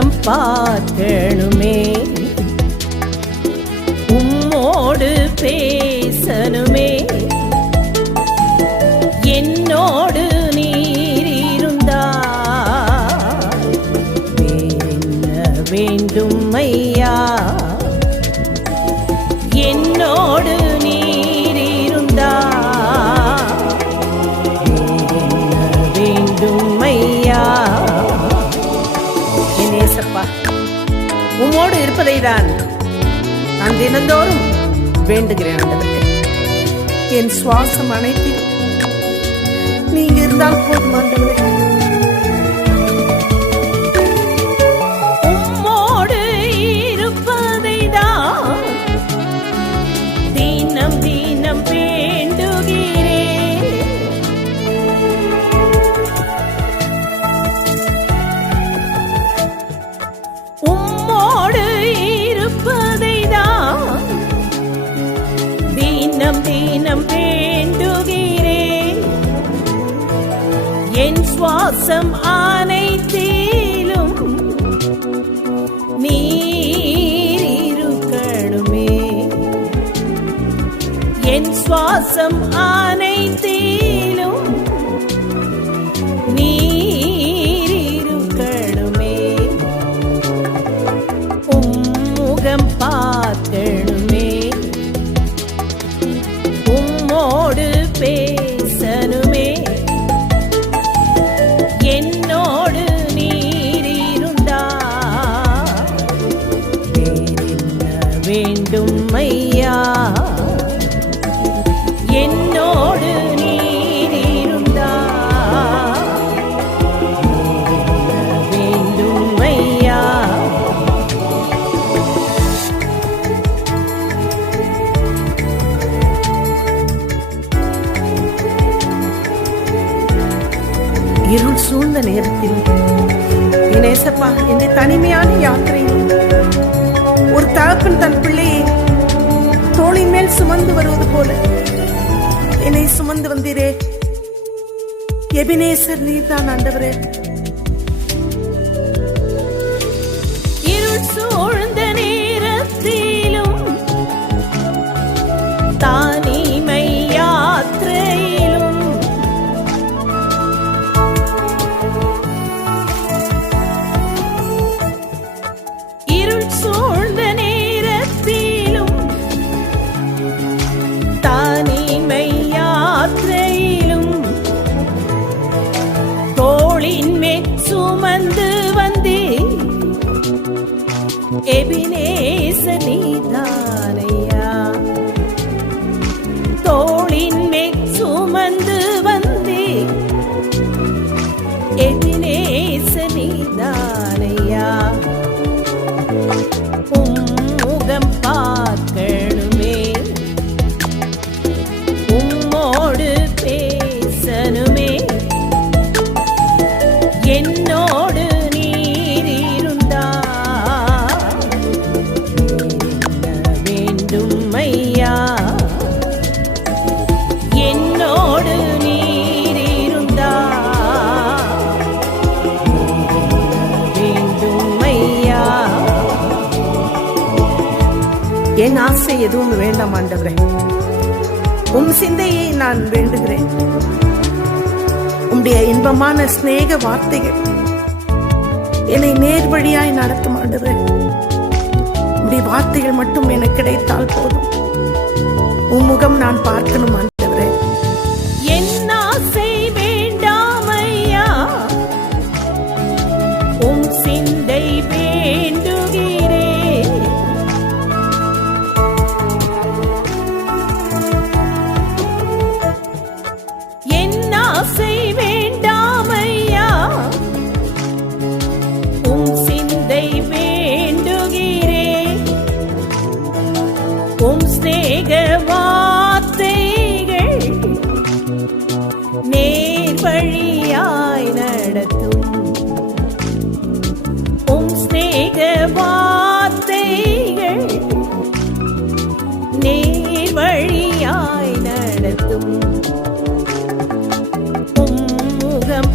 முகம் பார்க்கணுமே, உம்மோடு பேசணுமே, என்னோடு நீர் இருந்தால் வேறென்ன வேண்டும் ஐயா, என்னோடு நீர் இருந்தால் வேறென்ன வேண்டும் ஐயா. என் ஏசப்பா, உம்மோடு இருப்பதை தான் நான் தினந்தோறும் வேண்டுகிறேன் ஆண்டவரே. என் சுவாசம் அனைத்திலும் நீங்க இருந்தால் போதும் ஆண்டவரே. உம்மோடு இருப்பதை தான் தினம் தினம் வேண்டுகிறேன். உம்மோடு இருப்பதை தான் தினம் தினம் வேண்டுகிறேன். என் சுவாசம் அனைத்திலும் நீர் இருக்கணுமே, என் சுவாசம் அனைத்திலும் நீர் இருக்கணுமே, உம்முகம் பார்க்கணுமே, உம்மோடு பேசணுமே, என்னோடு நீர் இருந்தால் வேறென்ன வேண்டும் ஐயா, என்னோடு நீர் இருந்தால் வேறென்ன வேண்டும் ஐயா. இருள் சூழ்ந்த நேரத்தில் என் ஏசப்பா, என்னை தனிமையான யாத்திரையில் ஒரு தகப்பன் தன் பிள்ளையை தோளின் மேல் சுமந்து வருவது போல என்னை சுமந்து வந்தீரே. எபினேசர் நீர்தான் ஆண்டவரே. இருள் சூழ்ந்த நேரத்திலும் தனிமை யாத்திரையிலும் இருள் சூழ்ந்த நேரத்திலும் தனிமை யாத்திரையிலும் தோளின் மேல் சுமந்து வந்தே எபினேசர் நீதானையா. தோளின் மேல் சுமந்து வந்தே எபினேசர் நீதானையா. உம்முகம் பார்க்கணுமே, உம்மோடு பேசணுமே, என்னோடு நீர் இருந்தால் வேறென்ன வேண்டும் ஐயா, என்னோடு நீர் இருந்தால் வேறென்ன வேண்டும் ஐயா. என் ஆசை எதுவும் வேண்டாம் ஆண்டவரே, உம் சிந்தையை நான் வேண்டுகிறேன். உம்முடைய இன்பமான சிநேக வார்த்தைகள் என்னை நேர்வழியாய் நடத்தும் ஆண்டவரே. உம்முடைய வார்த்தைகள் மட்டும் எனக்கு கிடைத்தால் போதும். உம் முகம் நான் பார்க்கணும் ஆண்டவரே. என் ஆசை வேண்டாம் ஐயா, உம் சிந்தை வேண்டுகிறேன். என் ஆசை வேண்டாம் ஐயா, உம் சிந்தை வேண்டுகிறேன். உம் சிநேக வார்த்தைகள் நேர்வழியாய் நடத்தும். உம் சிநேக வார்த்தைகள் நேர்வழியாய் நடத்தும். உம்முகம்